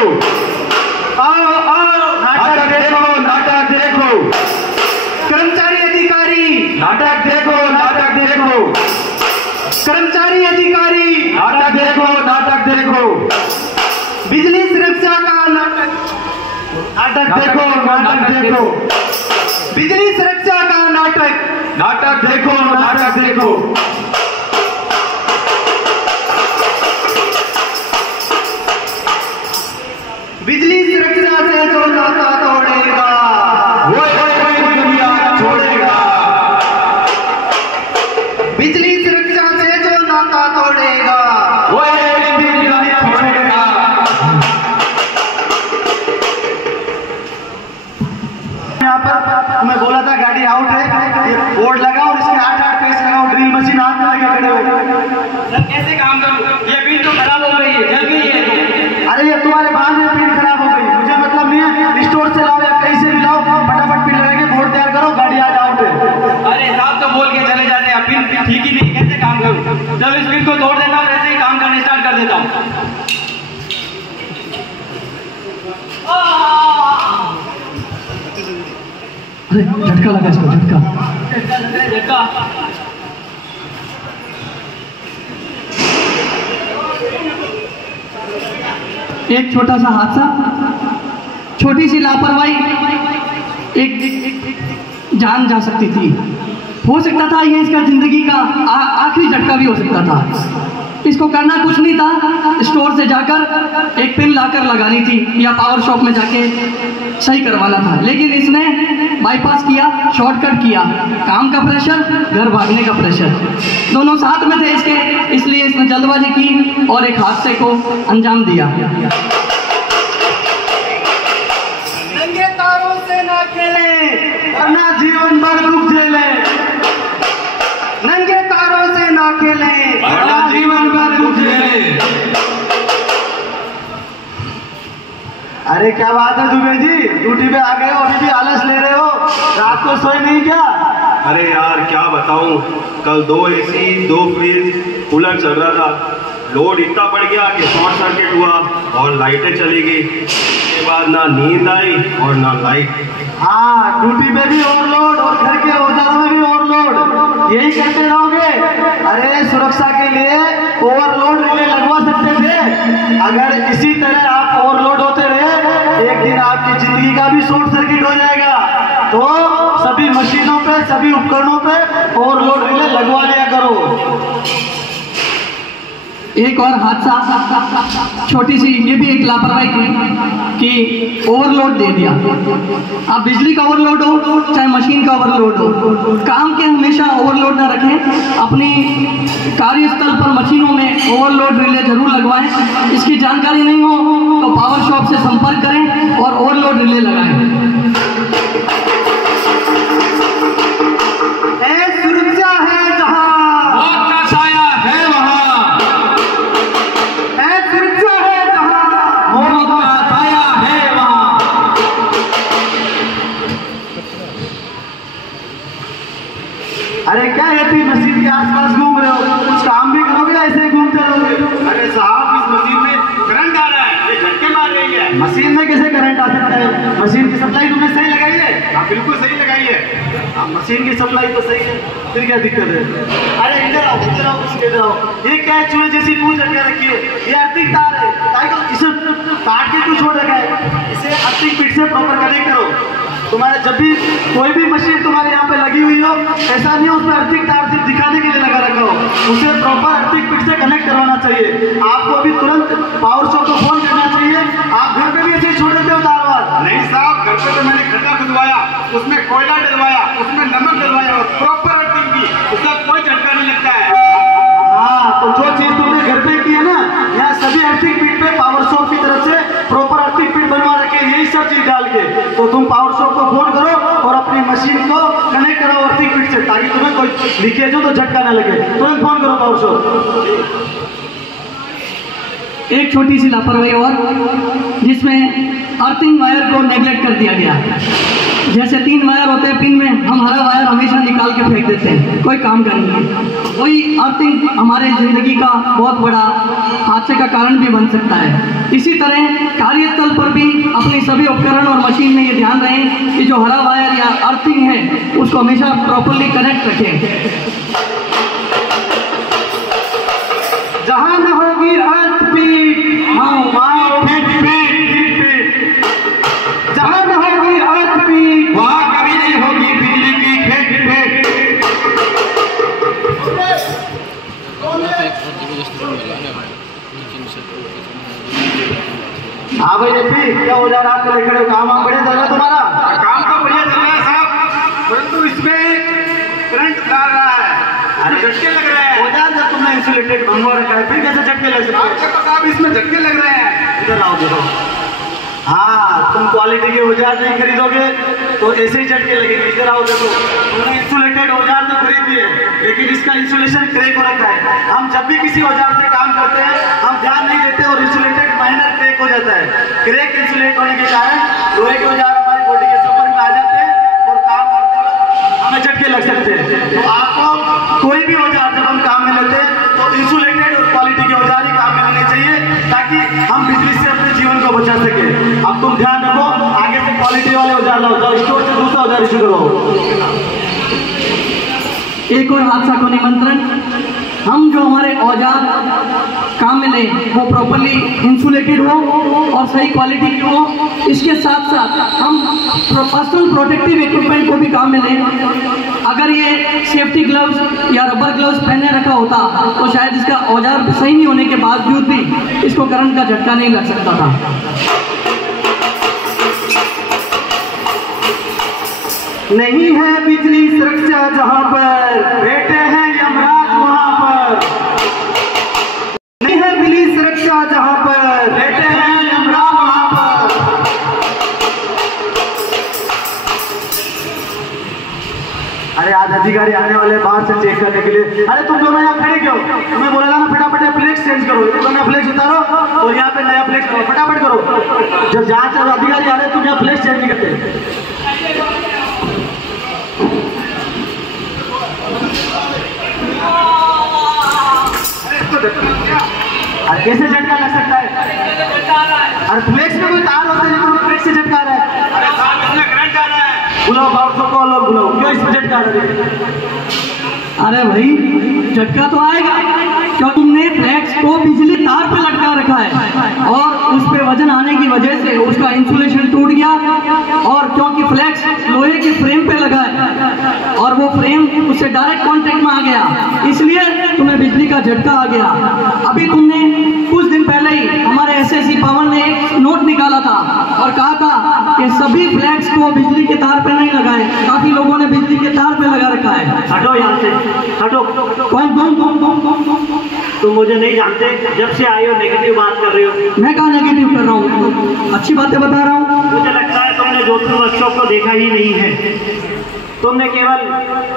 आओ आओ नाटक देखो, नाटक देखो। कर्मचारी अधिकारी नाटक देखो, नाटक देखो। कर्मचारी अधिकारी नाटक देखो, नाटक देखो। बिजली सुरक्षा का नाटक, नाटक देखो, नाटक देखो। बिजली सुरक्षा का नाटक, नाटक देखो, नाटक देखो। बिजली सुरक्षा से जो नाता तोड़ेगा वो दुनिया छोड़ेगा। बिजली सुरक्षा से जो नाता तोड़ेगा वो दुनिया छोड़ेगा। यहाँ पर मैं बोला था गाड़ी आउट है, बोर्ड लगा और इसके 8-8 पेज लगाओ, ड्रिल मशीन हाथ में लगे खड़े हो। सर कैसे काम करूं? ये बिल तो खराब हो गई है, जल गई है। अरे ये तुम्हारे बाद में पिन खराब हो गई, मुझे मतलब नहीं है, स्टोर से लाओ या कहीं से भी लाओ, फटाफट पिन लगा के बोर्ड तैयार करो, गाड़ी आज आउट है। अरे साहब तो बोल के चले जाते हैं, बिल ठीक ही नहीं, कैसे काम करूं? चलो इस बिल को तोड़ देता हूँ, ऐसे ही काम करने स्टार्ट कर देता हूँ। अरे झटका लगा इसको, झटका। झटका। एक छोटा सा हादसा, छोटी सी लापरवाही, एक जान जा सकती थी। हो सकता था ये इसका जिंदगी का आखिरी झटका भी हो सकता था। इसको करना कुछ नहीं था, स्टोर से जाकर एक पिन लाकर लगानी थी या पावर शॉप में जाके सही करवाना था, लेकिन इसने बाईपास किया, शॉर्टकट किया। काम का प्रेशर, घर भागने का प्रेशर, दोनों साथ में थे इसके, इसलिए इसने जल्दबाजी की और एक हादसे को अंजाम दिया। नंगे तारों से ना खेले वरना जीवन भर दुख झेले। नंगे तारों से ना खेले वरना जीवन भर दुख झेले। अरे क्या बात है दुबे जी, ड्यूटी पे आ गए हो, अभी भी आलस ले रहे हो, रात को सोए नहीं क्या? अरे यार क्या बताऊं, कल 2 AC 2 फ्रिज कूलर चल रहा था, लोड इतना बढ़ गया कि शॉर्ट सर्किट हुआ और लाइटें चली गई। उसके बाद ना नींद आई और ना लाइट। हाँ, ड्यूटी पे भी ओवरलोड और घर के औजारों में भी ओवरलोड, यही करते रहोगे? अरे सुरक्षा के लिए ओवरलोड रिले लगवा सकते थे। अगर इसी तरह आप ओवरलोड होते रहे, एक दिन आपकी जिंदगी का भी शॉर्ट सर्किट हो जाएगा। तो सभी मशीनों पे, सभी उपकरणों पे ओवरलोड रिले लगवा लिया करो। एक और हादसा, छोटी सी, ये भी एक लापरवाही थी कि ओवरलोड दे दिया। आप बिजली का ओवरलोड हो चाहे मशीन का ओवरलोड हो, काम के हमेशा ओवरलोड ना रखें। अपनी कार्यस्थल पर मशीनों में ओवरलोड रिले जरूर लगवाएं। इसकी जानकारी नहीं हो तो पावर शॉप से संपर्क करें और ओवरलोड रिले लगाएं। सुरक्षा है जहां मौत का साया है वहां। सुरक्षा है जहां मौत का साया है वहां। अरे क्या है, मशीन के आसपास घूम रहे हो, कुछ काम भी करोगे या ऐसे ही घूमते रहोगे? अरे साहब इस मशीन में करंट आ रहा है, ये झटके मार रही है। मशीन में कैसे करंट आ सकता है? मशीन की सप्लाई तुमने सही लगाई है? हाँ बिल्कुल सही लगाई है। मशीन की सप्लाई तो सही है, फिर क्या दिक्कत है? अरे इधर आओ, इधर आओ, इधर आओ। ये क्या है, चूहे जैसी पूंछ रखे रखी है, ये अर्थिंग तार है, ताकि इसे काट के क्यों छोड़ रखा है? इसे अर्थिंग पिट से प्रॉपर कनेक्ट करो। तुम्हारे जब भी कोई भी मशीन तुम्हारे यहाँ पे लगी हुई हो, ऐसा नहीं उसमें अर्थिंग तार सिर्फ दिखाने के लिए लगा रखा हो, उसे प्रॉपर अर्थिंग पिट से कनेक्ट करवाना चाहिए। आपको अभी तुरंत पावर शॉप को फोन करना चाहिए। आप घर पे भी ऐसे ही छोड़ देते हो तार वार? नहीं साहब, घर पे तो मैंने खड्डा खुदवाया, उसमें कोयला डलवाया, उसमें नमक डलवाया और प्रॉपर अर्थिंग की, उसका कोई झटका नहीं लगता है। हाँ, तो जो चीज तुमने घर पे की है ना, यहाँ सभी अर्थिंग पिट पे पावर शॉप की तरफ से प्रॉपर अर्थिंग पिट बनवा रखे, यही सब चीज डाल के। तो तुम पावर शॉप को फोन करो और अपनी मशीन को कनेक्ट करो अर्थिंग पिट से, ताकि तुम्हें कोई लीकेज हो तो झटका ना लगे। तुरंत फोन करो पावर शॉप। एक छोटी सी लापरवाही और, जिसमें अर्थिंग वायर को नेगलेक्ट कर दिया गया। जैसे 3 वायर होते हैं पिन में, हम हरा वायर हमेशा निकाल के फेंक देते हैं, कोई काम का नहीं है। वही अर्थिंग हमारे ज़िंदगी का बहुत बड़ा हादसे का कारण भी बन सकता है। इसी तरह कार्यस्थल पर भी अपने सभी उपकरण और मशीन में ये ध्यान रखें कि जो हरा वायर या अर्थिंग है उसको हमेशा प्रॉपरली कनेक्ट रखें। जहाँ न होगी अर्थ पीठ, वहाँ फिट पीठ। जहाँ न होगी अर्थ पीठ, वहाँ कभी नहीं होगी बिजली की खेट फेट। हाँ भाई एपी, क्या औजार आप ले खड़े हो? काम बढ़िया चल रहा है तुम्हारा? काम तो बढ़िया चल रहा है साहब, परंतु इसमें करंट ला रहा है, अरे झटके लग रहे हैं। औजार जब तुमने इंसुलेटेड मंगवा रखा है, फिर कैसे झटके लग सकते हैं? आपके पास साहब इसमें झटके लग रहे हैं। इधर आओ देखो। हाँ, तुम क्वालिटी के औजार नहीं खरीदोगे तो ऐसे ही झटके लगेंगे। इधर आओ देखो, तुमने इंसुलेटेड औजार तो खरीद लिए, लेकिन इसका इंसुलेशन क्रैक हो रखा है। हम जब भी किसी औजार से काम करते हैं, हम ध्यान नहीं देते और इंसुलेटेड माइनर क्रैक हो जाता है। क्रैक इंसुलेट होने के कारण लोहे के औजार हमारी बॉडी के संपर्क में आ जाते हैं और काम करते वक्त हमें झटके लग सकते हैं। तो आपको कोई भी औजार जब हम काम में लेते हैं तो इंसुलेटेड और क्वालिटी के औजार ही काम में लेने चाहिए, ताकि हम बिजली से अपने जीवन को बचा सके। अब तुम ध्यान रखो, आगे से क्वालिटी वाले औजार लाओ, जाओ स्टोर से दूसरा औजार इशू करो। एक और हादसा को निमंत्रण, हम जो हमारे औजार काम में लें वो प्रॉपरली इंसुलेटेड हो और सही क्वालिटी की हो। इसके साथ साथ हम पर्सनल प्रोटेक्टिव इक्विपमेंट को भी काम में लें। अगर ये सेफ्टी ग्लव्स या रबर ग्लव्स पहने रखा होता तो शायद इसका औजार सही नहीं होने के बावजूद भी इसको करंट का झटका नहीं लग सकता था। नहीं है बिजली सुरक्षा जहां पर, बैठे हैं यमराज वहां पर। नहीं है बिजली सुरक्षा जहां पर, बैठे हैं यमराज वहां पर। अरे आज अधिकारी आने वाले बाहर से चेक करने के लिए। अरे तुम दोनों यहाँ खड़े क्यों? तुम्हें बोला था ना फटाफट फ्लेक्स चेंज करो। ये दोनों फ्लेक्स उतारो और यहाँ पे नया फ्लेक्स करो, फटाफट करो। जब जांच अधिकारी आ रहे तुम यहाँ फ्लेक्स चेंज नहीं करते। अरे कैसे झटका लग सकता है? अरे फ्लेक्स में कोई तार होते हैं, तो फ्लेक्स से झटका आ रहा है। अरे साहब इसमें करंट आ रहा है। बुलाओ बाउंसर को, लोग बुलाओ, क्यों इसमें झटका आ रहा है? अरे भाई झटका तो आएगा क्योंकि तुमने फ्लेक्स को बिजली तार पे लटका रखा है और उस पे वजन आने की वजह से उसका इंसुलेशन टूट गया। और क्योंकि फ्लेक्स लोहे के फ्रेम पे लगा है और वो फ्रेम उससे डायरेक्ट कांटेक्ट में आ गया, इसलिए तुम्हें बिजली का झटका आ गया। अभी तुमने कुछ दिन पहले ही हमारे एसएससी पवन ने एक नोट निकाला था और कहा था कि सभी फ्लेक्स को बिजली के तार पे नहीं लगाए। काफी लोगों ने बिजली के तार पे लगा रखा है। हटो यहाँ से, हटो। कौन कौन कौन कौन कौन? तुम मुझे नहीं जानते, जब से आए हो नेगेटिव बात कर रहे हो। मैं कहाँ नेगेटिव कर रहा हूँ, अच्छी बातें बता रहा हूँ। मुझे लगता है तुमने जोधपुर वर्कशॉप को देखा ही नहीं है। तुमने केवल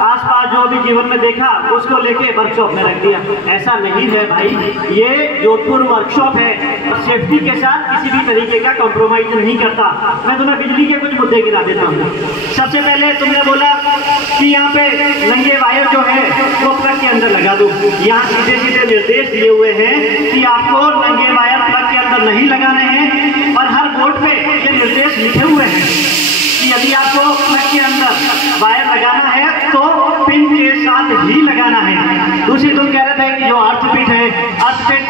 आसपास जो भी जीवन में देखा उसको लेके वर्कशॉप में रख दिया। ऐसा नहीं है भाई, ये जोधपुर वर्कशॉप है और सेफ्टी के साथ किसी भी तरीके का कॉम्प्रोमाइज नहीं करता। मैं तुम्हें बिजली के कुछ मुद्दे गिना देता हूँ। सबसे पहले तुमने बोला कि यहाँ पे नंगे वायर जो है वो प्लग के अंदर लगा दो। यहाँ सीधे सीधे निर्देश दिए हुए हैं कि आपको नंगे वायर प्लग के अंदर नहीं लगाने हैं और हर बोर्ड पे ये निर्देश लिखे हुए हैं कि यदि आपको प्लग के अंदर वायर लगाना है तो पिन के साथ ही लगाना है। दूसरी तुम कह रहे थे कि जो अर्थ पिट है, अर्थ पिट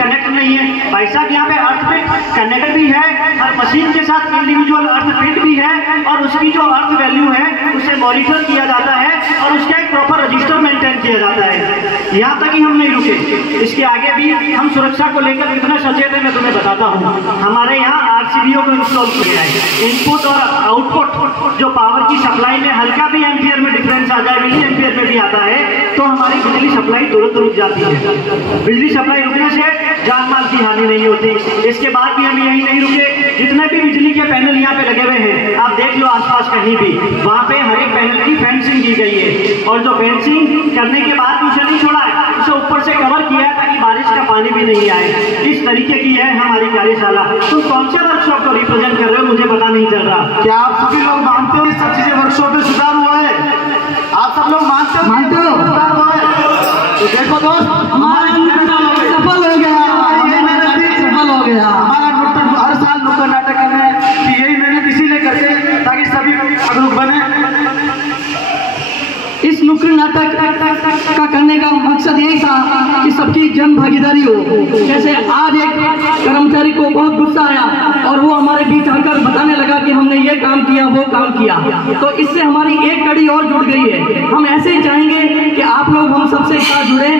कनेक्ट नहीं है। भाई साहब यहाँ पे अर्थ पिट कनेक्ट भी है, हर मशीन के साथ इंडिविजुअल अर्थ पिट भी है और उसकी जो अर्थ वैल्यू है उसे मॉनिटर किया जाता है और उसका एक प्रॉपर रजिस्टर मेंटेन किया जाता है। यहाँ तक ही हम नहीं रुके, इसके आगे भी हम सुरक्षा को लेकर कितना सचेत है मैं तुम्हें बताता हूँ। हमारे यहाँ RCBO को इंस्टॉल किया है। इनपुट और आउटपुट जो पावर की सप्लाई में हल्का भी एम्पियर में डिफरेंस आ जाए, मिली एम्पियर में भी आता है, तो हमारी बिजली सप्लाई तुरंत रुक जाती है। बिजली सप्लाई रुकने से जान माल की हानि नहीं होती। इसके बाद भी हम यही नहीं रुके, जितने भी बिजली के पैनल यहाँ पे लगे हुए हैं आप देख लो आसपास कहीं भी, वहाँ पे हर एक पैनल की फेंसिंग की गई है और जो फेंसिंग करने के बाद उसे नहीं छोड़ा है, उसे ऊपर से कवर किया है ताकि बारिश का पानी भी नहीं आए। इस तरीके की है हमारी कार्यशाला। तुम कौन सा वर्कशॉप को रिप्रेजेंट कर रहे हो मुझे पता नहीं चल रहा। क्या आप सभी लोग मानते हो कि सब चीजें वर्कशॉप में सुधार हुआ है? आप सब लोग मानते हो? मानते हो? सुधार हुआ है? तो देखो दोस्त, हमारा सफल हो गया, ये मेहनत थी, सफल हो गया। हमारा नुक्कड़ हर साल नुक्कड़ नाटक करना है कि यही मेहनत इसीलिए करते हैं ताकि सभी जागरूक बने। इस नुक्कड़ नाटक का करने का मकसद यही था कि सबकी जन भागीदारी हो। जैसे आज एक कर्मचारी को बहुत गुस्सा आया और वो हमारे बीच आकर बताने लगा कि हमने ये काम किया वो काम किया, तो इससे हमारी एक कड़ी और जुड़ गई है। हम ऐसे ही चाहेंगे कि आप लोग हम सबसे साथ जुड़े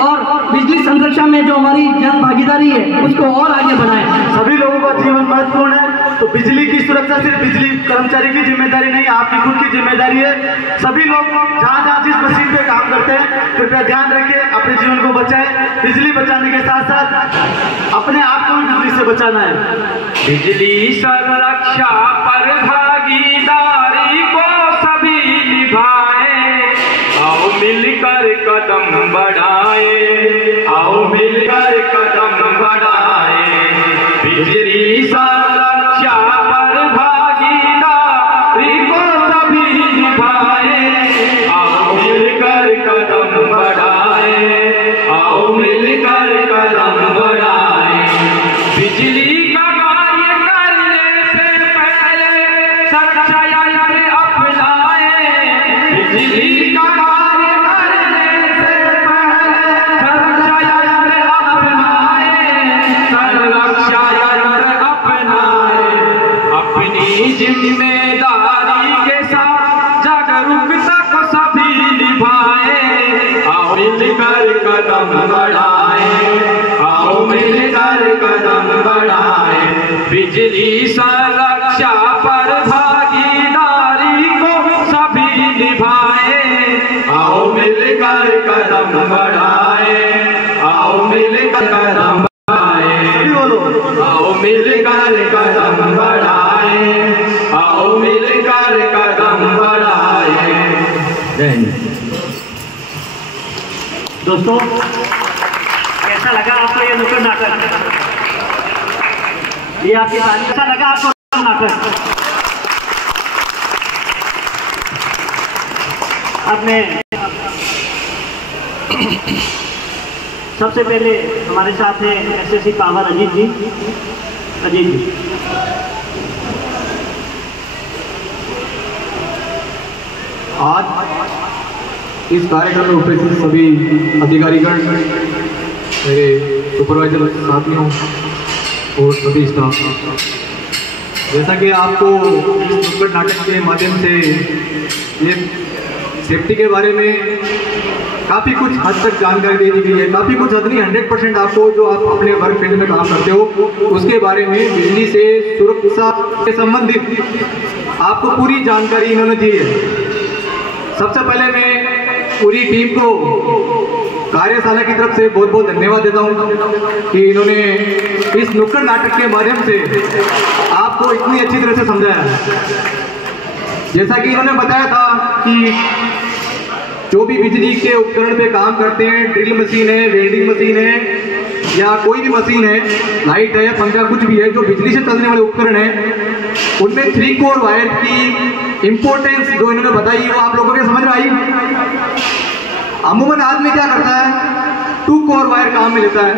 और बिजली संरक्षण में जो हमारी जन भागीदारी है उसको और आगे बढ़ाएं। सभी लोगों का जीवन महत्वपूर्ण है, तो बिजली की सुरक्षा सिर्फ बिजली कर्मचारी की जिम्मेदारी नहीं, आपकी खुद की जिम्मेदारी है। सभी लोग जहाँ जहाँ जिस मशीन पे काम करते हैं कृपया ध्यान रखिए, अपने जीवन को बचाएं। बिजली बचाने के साथ साथ अपने आप को भी बिजली से बचाना है। बिजली संरक्षा पर भागीदारी को सभी निभाए, आओ मिलकर कदम बढ़ाए, आओ मिलकर कदम बढ़ाए। बिजली संरक्षा पर भागीदारी को सभी निभाए, आओ मिलकर कदम बढ़ाए, आओ मिलकर कदम बढ़ाए। बिजली का कार्य करने से पहले सुरक्षा यंत्र अपनाए, बिजली का कार्य करने से पहले सुरक्षा यंत्र अपनाए, सुरक्षा यंत्र अपनाए। अपनी जिम्मेदारी के साथ जागरूकता को सभी निभाए, आओ मिलकर कदम बढ़ाए, आओ मिलकर कदम बढ़ाए। बिजली संरक्षा पर भागीदारी को सभी निभाए, आओ मिलकर कदम बढ़ाए, आओ मिलकर कदम बढ़ाए, आओ मिलकर कदम बढ़ाए, आओ मिलकर कदम बढ़ाए। जय हिंद। दोस्तों, कैसा लगा आपको ये नुक्कड़ नाटक? ये आपकी तारीफ, कैसा लगा आपको नाटक? अब मैं सबसे पहले हमारे साथ है एसएससी पावर अजीत जी। अजीत जी, आज इस कार्यक्रम में उपस्थित सभी अधिकारीगण, मेरे सुपरवाइजर साथियों और सभी स्टाफ, जैसा कि आपको इस नुक्कड़ नाटक के माध्यम से ये सेफ्टी के बारे में काफ़ी कुछ हद तक जानकारी दे दी गई है। काफ़ी कुछ हद नहीं, 100% आपको जो आप अपने वर्क फील्ड में काम करते हो उसके बारे में, बिजली से सुरक्षा से संबंधित आपको पूरी जानकारी इन्होंने दी है। सबसे पहले मैं पूरी टीम को कार्यशाला की तरफ से बहुत बहुत धन्यवाद देता हूं कि इन्होंने इस नुक्कड़ नाटक के माध्यम से आपको इतनी अच्छी तरह से समझाया। जैसा कि इन्होंने बताया था कि जो भी बिजली के उपकरण पे काम करते हैं, ड्रिल मशीन है, वेल्डिंग मशीन है या कोई भी मशीन है, लाइट है या पंखा, कुछ भी है जो बिजली से चलने वाले उपकरण है, उनमें 3 कोर वायर की इंपॉर्टेंस जो इन्होंने बताई वो आप लोगों के समझ में आई। अमूमन आदमी क्या करता है, 2 कोर वायर काम में लेता है।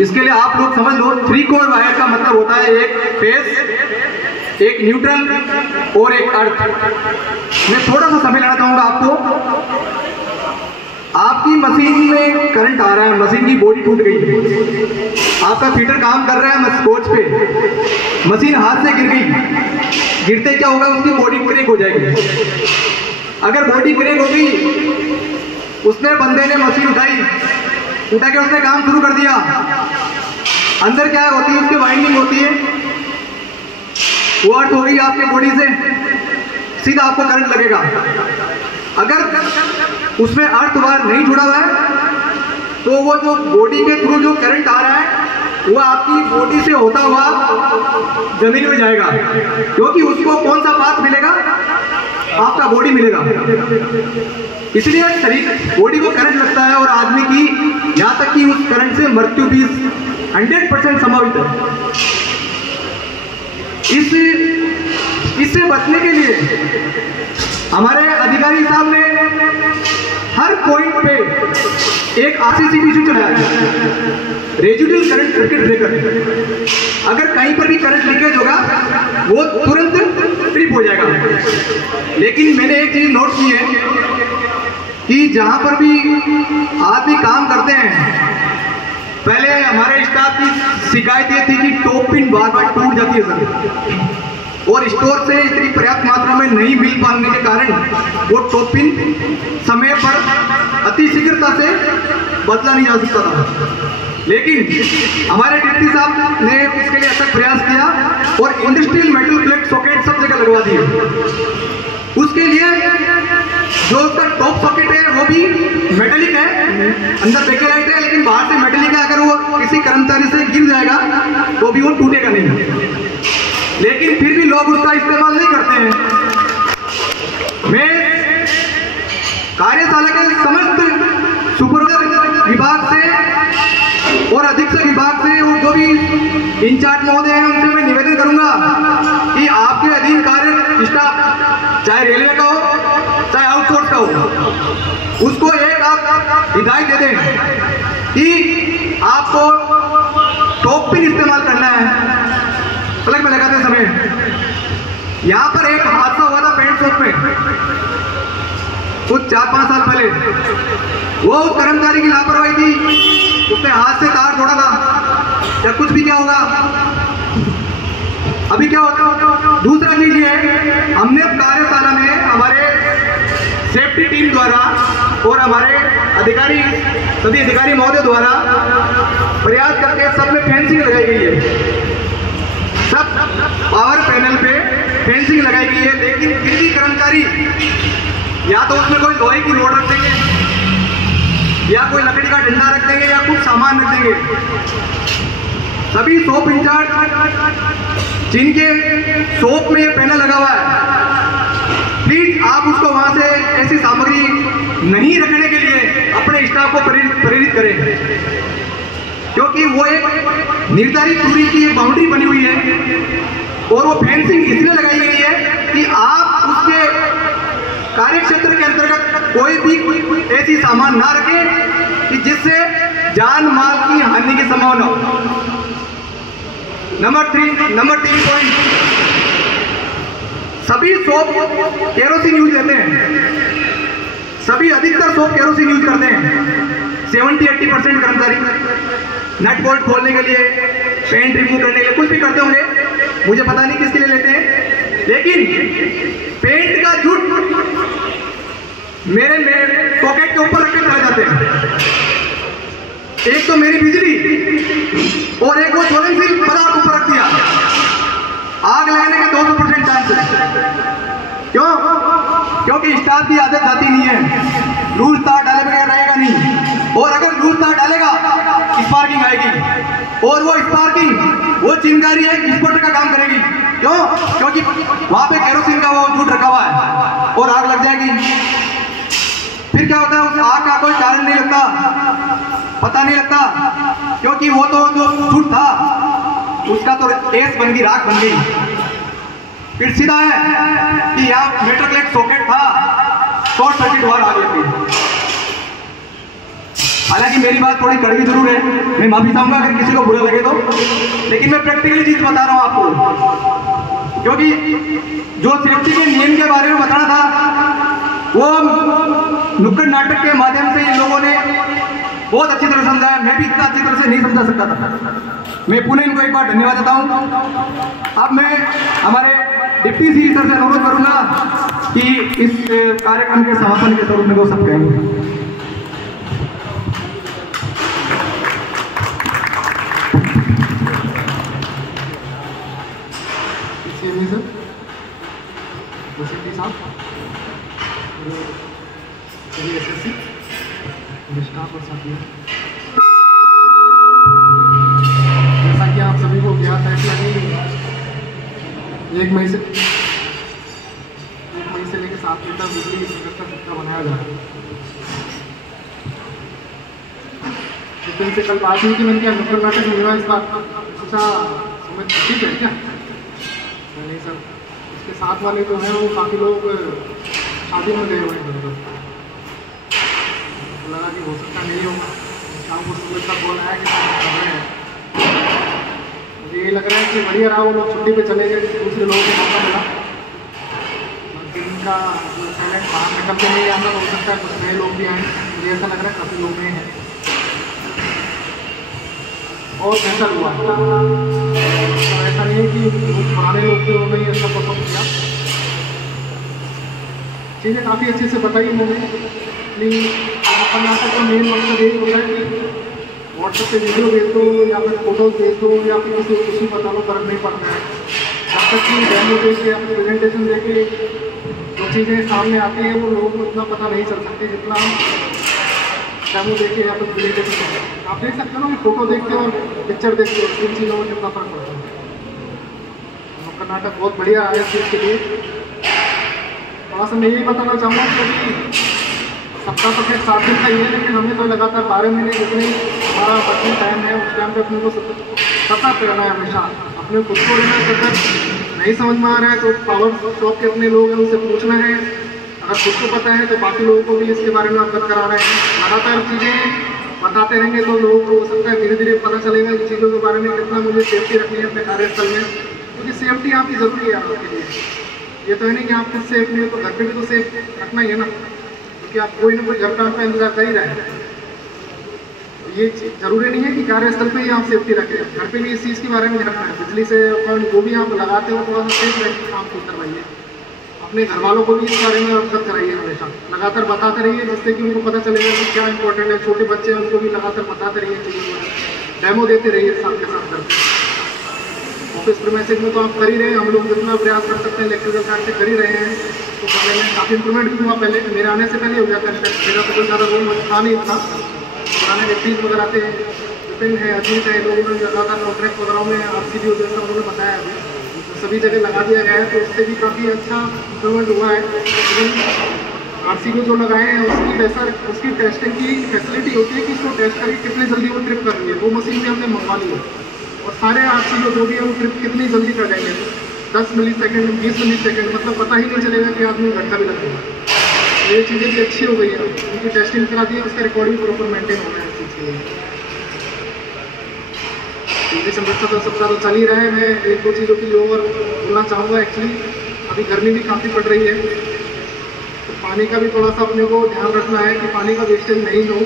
इसके लिए आप लोग समझ लो 3 कोर वायर का मतलब होता है एक फेस, एक न्यूट्रल और एक अर्थ। मैं थोड़ा सा समय लेना चाहूंगा आपको। आपकी मशीन में करंट आ रहा है, मशीन की बॉडी टूट गई है, आपका फीटर काम कर रहा है कोच पे, मशीन हाथ से गिर गई, गिरते क्या होगा, उसकी बॉडी क्रैक हो जाएगी। अगर बॉडी क्रैक हो गई, उसने बंदे ने मशीन उठा के उसने काम शुरू कर दिया, अंदर क्या होती है, उसकी वाइंडिंग होती है, वो अर्थ हो गई आपके बॉडी से, सीधा आपको करंट लगेगा। अगर उसमें अर्थ वायर नहीं जुड़ा हुआ है तो वो जो बॉडी के थ्रू जो करंट आ रहा है वो आपकी बॉडी से होता हुआ जमीन में जाएगा, क्योंकि उसको कौन सा पाथ मिलेगा, आपका बॉडी मिलेगा। इसलिए शरीर बॉडी को करंट लगता है और आदमी की यहाँ तक कि उस करंट से मृत्यु भी 100% संभावित है। इससे बचने के लिए हमारे अधिकारी साहब ने हर पॉइंट पे एक आरसीसी इशू चलाया है, रेजिडुअल करंट सर्किट ब्रेकर। अगर कहीं पर भी करंट लीकेज होगा वो तुरंत ट्रिप हो जाएगा। लेकिन मैंने एक चीज नोट की है कि जहां पर भी आदमी काम करते हैं, पहले हमारे स्टाफ की शिकायत ये थी कि टॉप पिन बार बार टूट जाती है सर, और स्टोर से इतनी पर्याप्त मात्रा में नहीं मिल पाने के कारण वो टॉप पिन समय पर अति शीघ्रता से बदला नहीं जा सकता था। लेकिन हमारे डिप्टी साहब ने इसके लिए अच्छा प्रयास किया और इंडस्ट्रियल मेटल प्लेट सॉकेट सब जगह लगवा दिए। उसके लिए जो उसका टॉप सॉकेट है वो भी मेटेलिक है, अंदर बेकेलाइट है, लेकिन बाहर से मेटेलिक है। अगर वो किसी कर्मचारी से गिर जाएगा तो भी वो टूटेगा नहीं, लेकिन फिर भी लोग उसका इस्तेमाल नहीं करते हैं। मैं कार्यशाला के समस्त सुपरवाइजर विभाग से और अधीक्षक विभाग से और जो भी इंचार्ज महोदय हैं उनसे मैं निवेदन करूंगा कि आपके अधीन कार्य स्टाफ चाहे रेलवे का हो चाहे आउटसोर्स का हो, उसको एक आप हिदायत दे दें कि आपको टॉप पिन इस्तेमाल करना है प्लग में लगाते समय। यहाँ पर एक हादसा हुआ था पेंट शॉप में कुछ 4-5 साल पहले। वो उस कर्मचारी की लापरवाही थी, उसने हाथ से तार जोड़ा था या कुछ भी क्या होगा। अभी क्या होता। दूसरा चीज ये है, हमने कार्यशाला में हमारे सेफ्टी टीम द्वारा और हमारे अधिकारी सभी अधिकारी महोदय द्वारा प्रयास करके सब में फेंसिंग लगाई गई है, सब पावर पैनल पे फेंसिंग लगाई गई है। लेकिन फिर भी कर्मचारी या तो उसमें कोई लोहे की रोड रख देंगे या कोई लकड़ी का डंडा रख देंगे या कुछ सामान रख देंगे। सभी शॉप इंचार्ज जिनके शॉप में ये पैनल लगा हुआ है, प्लीज आप उसको वहां से ऐसी सामग्री नहीं रखने के लिए अपने स्टाफ को प्रेरित करें, क्योंकि वो एक निर्धारित दूरी की एक बाउंड्री बनी हुई है और वो फेंसिंग इसलिए लगाई गई है कि आप उसके कार्य क्षेत्र के अंतर्गत कोई भी ऐसी सामान ना रखें कि जिससे जान माल की हानि की संभावना हो। नंबर 3 पॉइंट, सभी शॉप केरोसिन यूज लेते हैं, सभी अधिकतर शॉप केरोसिन यूज करते हैं। 70-80% कर्मचारी नट बोल्ट खोलने के लिए, पेंट रिमूव करने के लिए कुछ भी करते होंगे, मुझे पता नहीं किसके लिए लेते हैं। लेकिन पेंट का झूठ मेरे पॉकेट के ऊपर रख के चले जाते हैं। एक तो मेरी बिजली और एक वो ज्वलनशील पदार्थ ऊपर रख दिया, आग लगने के 200% चांस है। क्यों? क्योंकि स्टाफ की आदत जाती नहीं है, लूज तार डाले बगैर रहेगा नहीं, और अगर लूज तार डालेगा स्पार्किंग आएगी और वो स्पार्किंग वो चिंगारी है विस्फोटक का काम करेगी। क्यों? क्योंकि वहां पे केरोसिन का वो झूठ रखा हुआ है और आग लग जाएगी। फिर क्या होता है, उस आग का कोई कारण नहीं लगता, पता नहीं लगता, क्योंकि वो तो जो झूठ था उसका तो एस बन गई, राख बन गई। फिर सीधा है कि यहाँ मेटल प्लेट सॉकेट था, शॉर्ट सर्किट हुआ आग लग गई। हालांकि मेरी बात थोड़ी कड़वी जरूर है, मैं माफी चाहूंगा अगर किसी को बुरा लगे तो, लेकिन मैं प्रैक्टिकली चीज बता रहा हूं आपको, क्योंकि जो सेफ्टी के नियम के बारे में बताना था वो नुक्कड़ नाटक के माध्यम से इन लोगों ने बहुत अच्छी तरह समझाया। मैं भी इतना अच्छी तरह से नहीं समझा सकता था। मैं पुनः इनको एक बार धन्यवाद देता हूं। अब मैं हमारे डिप्टी सी सर से अनुरोध करूंगा कि इस कार्यक्रम के समापन के स्वरूप में वो सब कहेंगे। जैसा कि आप सभी को ज्ञात है कि अभी 1 मई से लेकर 7 मई तक बिजली का सप्ताह बनाया जा रहा है। लेकिन से कल बात हुई कि मैंने क्या नुक्कड़ नाटक में इस बात अच्छा समझ ठीक है क्या? नहीं सब इसके साथ वाले जो हैं वो काफ़ी लोग शादी में गए हुए हैं तो लगा कि हो सकता नहीं होगा। शाम को सुबह का फोन आया कि सब कर रहे हैं। मुझे ये लग रहा है कि बढ़िया रहा वो लोग छुट्टी पे चले गए, दूसरे लोगों को मौका मिला। बाकी इनका टैलेंट बाहर निकलते नहीं आता तो हो सकता है कुछ नए लोग भी आए। मुझे ऐसा लग रहा है काफ़ी लोग नए हैं और बेहतर हुआ। तो ऐसा नहीं है कि पुराने लोग थे उन्होंने ये सब परफॉर्म किया। चीज़ें काफ़ी अच्छे से बताई उन्होंने। नाटक का मेन मकसद यही होता है कि व्हाट्सएप पे वीडियो भेज दो या फिर फोटोज भेज दो या फिर किसी को कुछ बता दो, फर्क नहीं पड़ता है। जब तक कि डेमो देख के या फिर प्रेजेंटेशन दे के जो चीज़ें सामने आती हैं वो लोगों को इतना पता नहीं चल सकती जितना डेमो देख के या फिर प्रेजेंटेशन। आप देख सकते हो ना कि फोटो देख के और पिक्चर देख के इन चीज़ों में कितना फर्क पड़ता है। आपका नाटक बहुत बढ़िया आया इस चीज़ के लिए। थोड़ा सा मैं यही बताना चाहूँगा क्योंकि सबका तो खैर 7 दिन का ही है, लेकिन हमें तो लगातार 12 महीने जितने हमारा वर्किंग टाइम है उस टाइम पे अपने को सतर्क रहना है हमेशा। अपने खुद को रहना सतर्क। नहीं समझ में आ रहा है तो पावर शॉप के अपने लोग हैं उनसे पूछना है। अगर खुद को पता है तो बाकी लोगों को भी इसके बारे में अवगत करा रहे हैं। लगातार चीज़ें बताते रहेंगे तो लोगों को हो सकता है धीरे धीरे पता चलेगा इन चीज़ों के बारे में कितना मुझे सेफ्टी रखनी है अपने कार्यस्थल में, क्योंकि सेफ्टी आपकी ज़रूरी है आपके लिए। ये तो है नहीं कि आप खुद सेफ नहीं हो तो घर पर भी तो सेफ रखना ही है ना, कि आप कोई ना कोई घर पर इंतजार कर ही रहे हैं। ये जरूरी नहीं है कि कार्यस्थल पे ही आप सेफ्टी रखें, घर पे भी इस चीज़ के बारे में रखना है। बिजली से जो भी आप लगाते हो थोड़ा सा सेफ रह काम को करवाइए। अपने घर वालों को भी इस बारे में अवगत कराइए, हमेशा लगातार बताते रहिए जिससे कि उनको पता चलेगा कि क्या इंपॉर्टेंट है। छोटे बच्चे हैं उनको भी लगातार बताते रहिए चीज़ों को, डेमो देते रहिए साथ के साथ करके। ऑफिस प्रीमाइसेस में तो आप कर ही रहे हैं, हम लोग जितना प्रयास कर सकते हैं इलेक्ट्रिकल कार्ड से कर ही रहे हैं। तो पहले में काफ़ी इंप्रूवमेंट भी हुआ, पहले मेरे आने से पहले हो गया था। मेरा तो कोई ज़्यादा रोल था नहीं था। पुराने व्यक्तिज वगैरह थे, विपिन है, अजीत है, लोगों ने लगातार कॉन्ट्रैक्ट वगैरह में RCBO जैसा उन्होंने बताया अभी तो सभी जगह लगा दिया गया है, तो उससे भी काफ़ी अच्छा इंप्रूवमेंट हुआ है। लेकिन RCBO जो लगाए हैं उसकी टेस्टिंग की फैसिलिटी होती है कि इसको टेस्ट करके कितनी जल्दी वो ट्रिप कर रही है। वो मशीन भी हमने मंगवा ली है और सारे RCBO जो भी है वो ट्रिप कितनी जल्दी कर देंगे, 10 मिलीसेकंड 20 मिलीसेकंड, मतलब पता ही नहीं चलेगा कि आदमी घंटा भी लगेगा। ये चीज़ें भी अच्छी हो गई है, उनकी टेस्टिंग करा दी है, उसका रिकॉर्ड भी प्रॉपर मेंटेन हो रहा है इस चीज़ के लिए। बिजली संरक्षण तो सबका तो चल ही रहा है। मैं 1-2 चीज़ों के लिए और बोलना चाहूँगा। एक्चुअली अभी गर्मी भी काफ़ी पड़ रही है तो पानी का भी थोड़ा सा अपने को ध्यान रखना है कि पानी का वेस्टेज नहीं हो।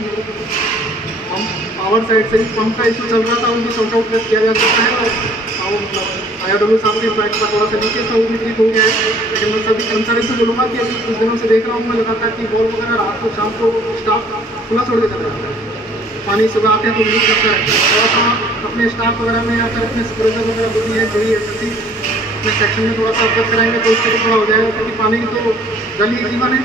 पावर साइड से भी पंप का इशू चल रहा था, उनको शॉर्ट आउट किया जा सकता है और IRW साहब के फ्लैट का थोड़ा सा नीचे था वो भी ठीक हो गया है। लेकिन मैं सभी कर्मचारी से बोलूँगा कि अभी कुछ दिनों से देख रहा हूँ मैं लगातार कि बॉल वगैरह रात को शाम को स्टाफ खुला छोड़ के चल रहा है। पानी सुबह आते हैं तो यूज करता है। थोड़ा सा अपने स्टाफ वगैरह में या फिर अपने सुपरवाइजर वगैरह जो भी है जो SSC अपने सेक्शन में थोड़ा सा अवगत कराएंगे तो उससे भी थोड़ा हो जाएगा, क्योंकि पानी तो जल ही जीवन है।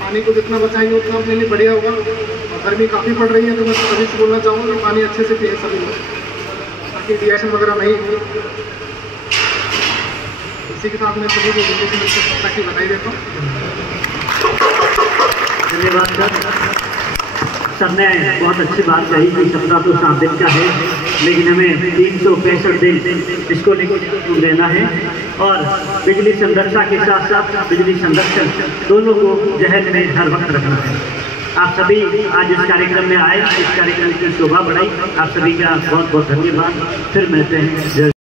पानी को जितना बचाएंगे उतना अपने लिए बढ़िया होगा। और गर्मी काफ़ी पड़ रही है तो मैं सभी से बोलना चाहूँगा कि पानी अच्छे से पिए सभी लोग, ताकि डिहाइड्रेशन वगैरह नहीं हो। इसी के साथ मैं सभी को सप्ताह की बधाई देता हूँ। धन्यवाद सर। सर ने बहुत अच्छी बात कही कि सप्ताह तो 7 दिन का है, लेकिन हमें 365 दिन इसको लेकर देना है और बिजली संरक्षा के साथ साथ बिजली संरक्षण दोनों को जहन में हर वक्त रखना है। आप सभी आज इस कार्यक्रम में आए, इस कार्यक्रम की शोभा बढ़ाई। आप सभी का बहुत बहुत धन्यवाद। फिर मिलते हैं।